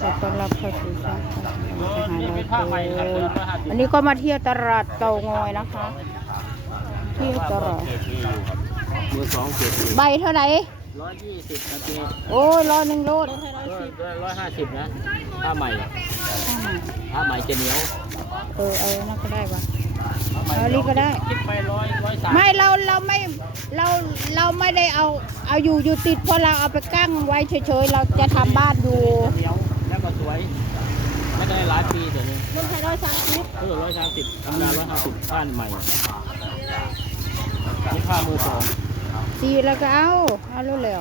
ขอต้อนรับเข้าสู่ช่องของหารนี่เราเดือนละห้าสิบอันนี้ก็มาเที่ยวตลาดเตางอยนะคะ เที่ยวตลาดมือสองเกรดใบเท่าไหร่ร้อยยี่สิบนาทีโอ้ยร้อยหนึ่งโลดร้อยห้าสิบนะผ้าใหม่ผ้าใหม่จะเหนียว เออเอานั่นก็ได้ปะผ้าเอานี่ก็ได้ไมไม่เราเราไม่เราเราไม่ได้เอาเอาอยู่อยู่ติดเพราะเราเอาไปกั้งไว้เฉยๆเราจะทำบ้านอยู่ เหนียวแล้วก็สวยไม่ได้หลายปีแต่นี้มันใช้ร้อยสามสิบเออร้อยสามสิบธรรมดาร้อยห้าสิบผ้าใหม่นี่ผ้ามือสองสีแล้วก็เอา เอาเร็ว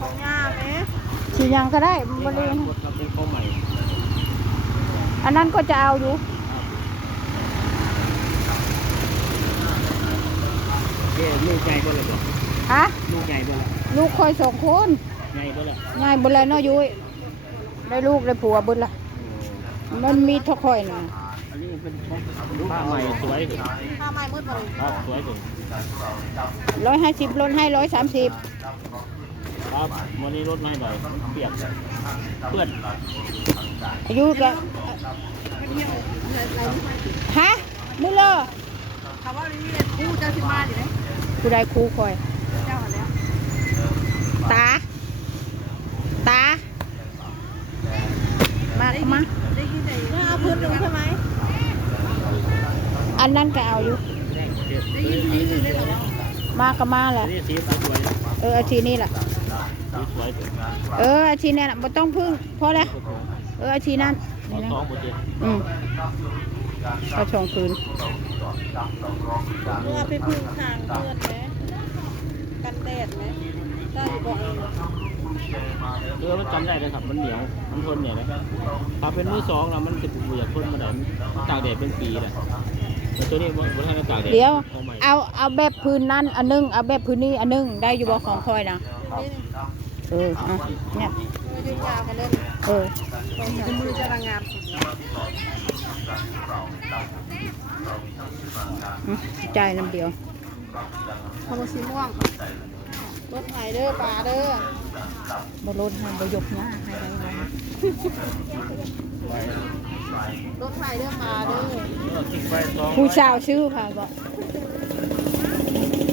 ของงาไหมๆสียังก็ได้บริเวณกดครับเป็นข้าวใหม่อันนั้นก็จะเอาอยู่เย้ลูกใหญ่ก็เลยบอกฮะลูกใหญ่ก็เลยลูกคอยสองคนใหญ่ก็เลยง่ายบุญเลยเนาะยุ้ย ได้ลูกได้ผัวบุญละมันมีเท่าคอยน่ะอันนี้เป็นผ้าใหม่สวยสุดผ้าไม้มืดมาเลยครับสวยสุดร้อยห้าสิบลดให้ร้อยสามสิบครับวันนี้รถไม่หน่อยเปียกเพื่อนอายุก็ฮะนี่เลยคำว่านี่เลยคู่เจ้าสิมาอยู่ไหนผู้ใดครูคอย เจ้าหันแล้ว ตา ตา มาเข้ามา ได้ยินไหนเอาพื้นหนึ่งใช่ไหม อันนั้นก็เอาอยู่ได้ยินสีหนึ่งได้หรอมาก็มาแหอัละนนี้สีสวยนะเอออาทีนี้แหละสีสวยสุดเอออาทีนี้แหละไม่ต้องพึ่งพอแล้วเอออาทีนั้นเอานี่นะสองหมดเลยอืมก็ชงคืนเมื่อไปพึ่งทางเพื่อนไหมกันแดดไหมได้บอกเองเออมันจำได้เลยครับ มันเหนียว มันทนเนี่ยนะถ้าเป็นมือสองแล้วมันจะบุยทนมาได้มันตากแดดเป็นปีเลยแต่ตัวนี้บนทางตากแดดเดี๋ยว อาใหม่เอาเอาแบบพื้นนั้นอันหนึงเอาแบบพื้นนี้อันหนึงได้อยู่บ่ของคอยนะนี่เอออะเนี่ยมายืนยาวกันเล่นเออคุณมือจะระงามอืมจ่ายน้ำเดียวขโมยสีม่วงรถไหนเด้อปลาเด้อบรถให้บยกหน้าให้ได้ไหม รถไหนเด้อปลาเด้อเออทิ้งไปสองผู้ชาวชื่อค่ะบอก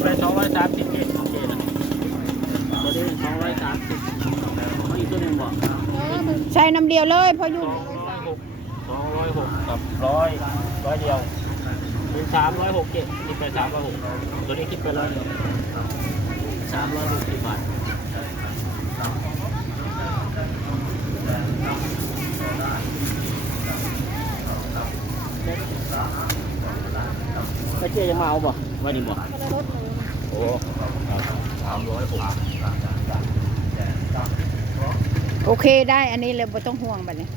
ไปสองร้อยสามสิบเจ็ดโอเคนะตัวนี้สองร้อยสามสิบอีกตัวหนึ่งบอกเออมันใช้น้ำเดียวเลยเพออยู่สองร้อยหกสองร้อยหกกับร้อยร้อยเดียวเป็นสามร้อยหกเจ็ดคิดไปสามร้อยหกตัวนี้คิดไปร้อยเดียวสามร้อยหกสิบบาท ไปเจ๊ยังมาเอาบ่ว่านี่บ่ก็ได้รถหนูโอ้สามร้อยหกโอเคได้อันนี้เลยไม่ต้องห่วงแบบนี้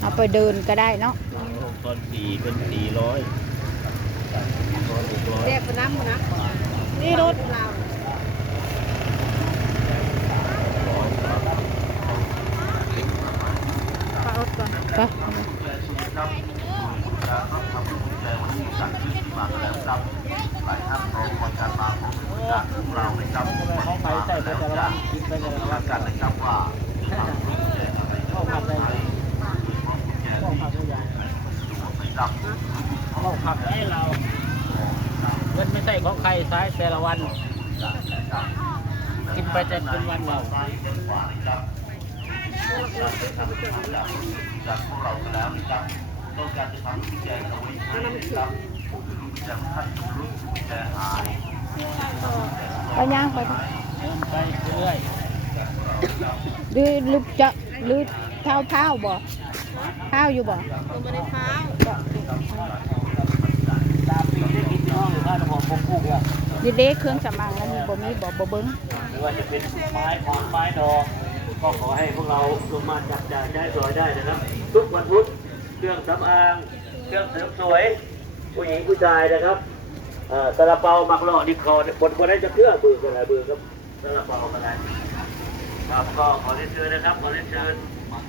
เอาไปเดินก็ได้เนาะตอนสี่เป็นสี่ร้อยตอนหกร้อยแยกเป็นน้ำหมดนะนี่รถเรา ปารถก่อนก็ เขาไปใส่ไปแต่ละคิดไปแต่ละวันกันนะครับว่าเข้าพักได้เข้าพักได้ยังเข้าพักให้ เราเงินไม่ใช่ของใครซ้ายแต่ละวันกินไปแต่เป็นวันเราไปย่างไปก่อนเดินไปเรื่อยหรือหรือจะหรือเท้าเท้าบ่เท้าอยู่บ่ลงไปในเท้า ตามปีได้กินน้องอยู่ข้างหอผมปลูกอะ นี่เด็กเครื่องสำอางแล้วมีบ่มีบ่บ่เบิ้งไม่ว่าจะเป็นไม้หอมไม้ดอกก็ขอให้พวกเราลงมาจับจ่ายใช้สอยได้นะครับ ทุกวันพุธเครื่องสำอาง เครื่องเสริมสวย ผู้หญิงผู้ชายนะครับเอ่อซาลาเปามักหล่อนี่คอบนคนนั้นจะเครื่องเบือกันอะไรเบือครับซาลาเปากันอะไรครับก็ขอเรียนเชิญนะครับขอเรียนเชิญ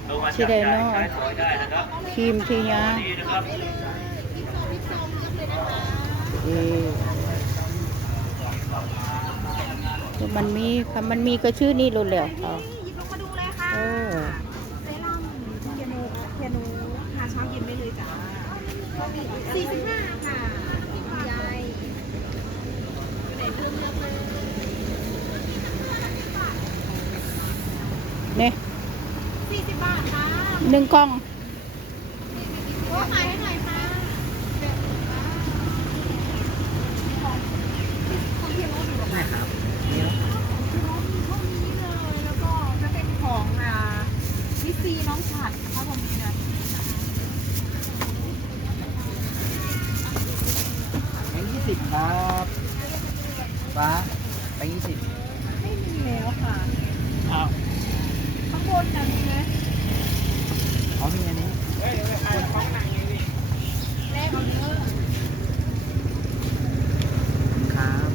ลงมาจับจ่ายใช้สอยได้นะครับครีมที่ยางดีนะครับ มันมีค่ะมันมีก็ชื่อนี่รุนแล้วเขายิบมาดูเลยค่ะเซรั่มเปียโนเปียโาช้าเย็นได้เลยจ้าสี่สิบห้าค่ะยาญ่ไหนเลือกเลือกเลยเนี่ยสี่สิบบาทค่ะหนึ่งกล่อง น้องฉัดนะคะตรงนี้นะแบงค์ยี่สิบครับฟ้าแบงค์ยี่สิบไม่มีแล้วค่ะ อ้าว ข้างบนนะมีไหมเขามีอันนี้ แลกเอาเนื้อ ครับ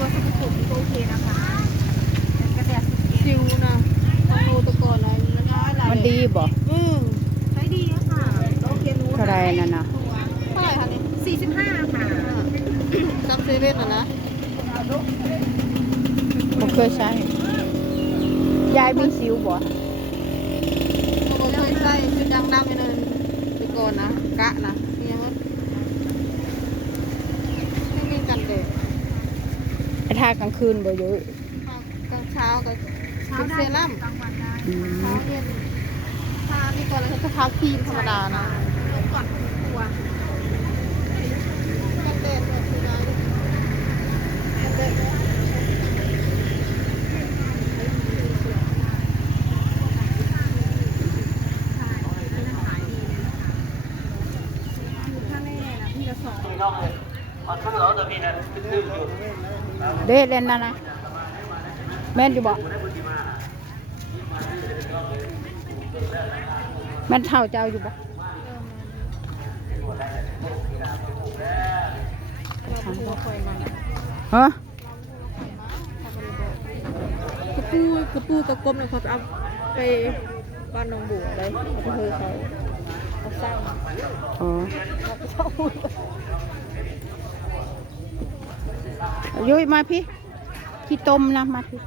ตัวสมุนโอเคนะคะกระแดดซิวนะต้องดูตะกอนอะไรแล้วก็อะไร มัน ดีบ่อืมใช้ดีอะค่ะโอเครู้เท่าไรนั่นนะเท่าไหร่คะเนี่ยสี่สิบห้าค่ะซัมเซเว่นอะนะผมเคยใช้ยายมีสิวบ่ผมเคยใส่ชุดดำดำไปเลยตะกอนนะกะนะมียังไม่มีกันแดดไปทากลางคืนบ่เยอะกลางเช้ากับชุดเซรั่มอืมเช้าเย็นทา นี่ก่อนแล้วก็ทาครีมธรรมดานะก่อนตัวกันแดดแบบนี้ได้กันแดดถ้าแน่นะพี่ละสองพี่น้องเลยเอาทั้งเราตัวนี้นะลืมอยู่เด็ดเล่นนั่นะแม่นอยู่บ่ ม่นเท่าเจ้าอยู่บ่ตัวคอยมันฮะกระปูกระปูกระกลมเนี่ยเขาจะเอาไปบ้านหนองบัวเลยเอาไปเฮอเขาเขาสร้างอ๋อเอายุ้ยมาพี่ที่ต้มนะมาพี่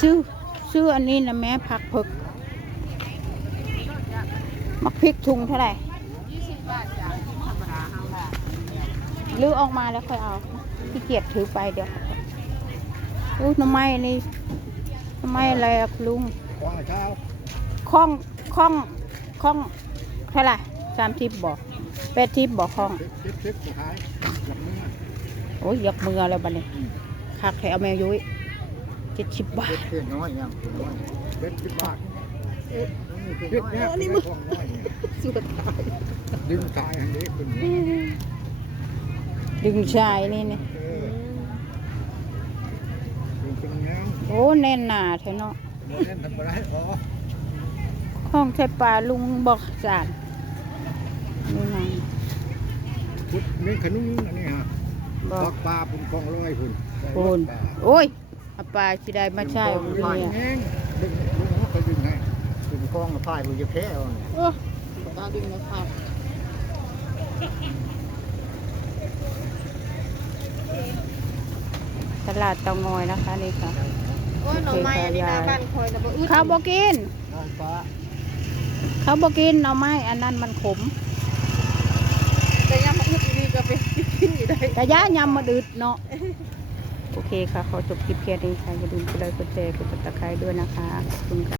ซื้อซื้ออันนี้นะแม่ผักเผึกมักพริกถุงเท่าไหร่ยี่สิบบาทจ้ะธรรมดาห้าบาทหรือออกมาแล้วค่อยเอาขี้เกียจถือไปเดี๋ยวอู้หน้ำไม้นี่หน้ำไม้อะไรอะคุณลุงว่าเช้าข้องข้องข้องเท่าไหร่สามทิปบอกแปดทิปบอกข้องทิปทิปสุดท้ายหลับมือโอ้ยยักมือแล้วบัดนี้คักแถวแมวยุ้ย เจ็ดสิบบาเบ็ทดเพียงน้อยยังน้อยเบ็ดสิบบาทเบ็ดเนี่ยอันนี้มึงน้อยเนี่ยสุดท้ายดึงสายอันนี้ขึ้นดึงชายนี่นี่เออดึงเป็นงามโอ้แน่นหนาแท้เนาะโมเล่นทำอะไรอ๋อข้องใช้ปลาลุงบอกสารนี่นานพุดนี่ขนุนอันนี้ฮะบอปักกปลาปุ่มคลองร้อยคุณโอนโอ้ยเอาปลาสิได้มาใช่ดึวันงนี้แง่งดึงดึงเขาไปดึงให้ดึงคลองมาพายมันจะแพ้เอาโอ้ตาดึงมาขาดตลาดเตางอยนะคะนี่ค่ะ โอ้ยหน่อไม้อันนี้หน้าบ้านคอยนะบ่อึดเขาบอกกิน ได้ฟ้าเขาบอกกินเอาไม้อันนั้นมันขมแต่ยังมาอึดอยู่นี่ก็ไปกินอยู่ได้แต่ย่ายำมาดืดเนาะ โอเคค่ะ ขอจบคลิปแค่นี้ค่ะ อย่าลืมกดไลค์กดแชร์กดติดตามด้วยนะคะ ขอบคุณค่ะ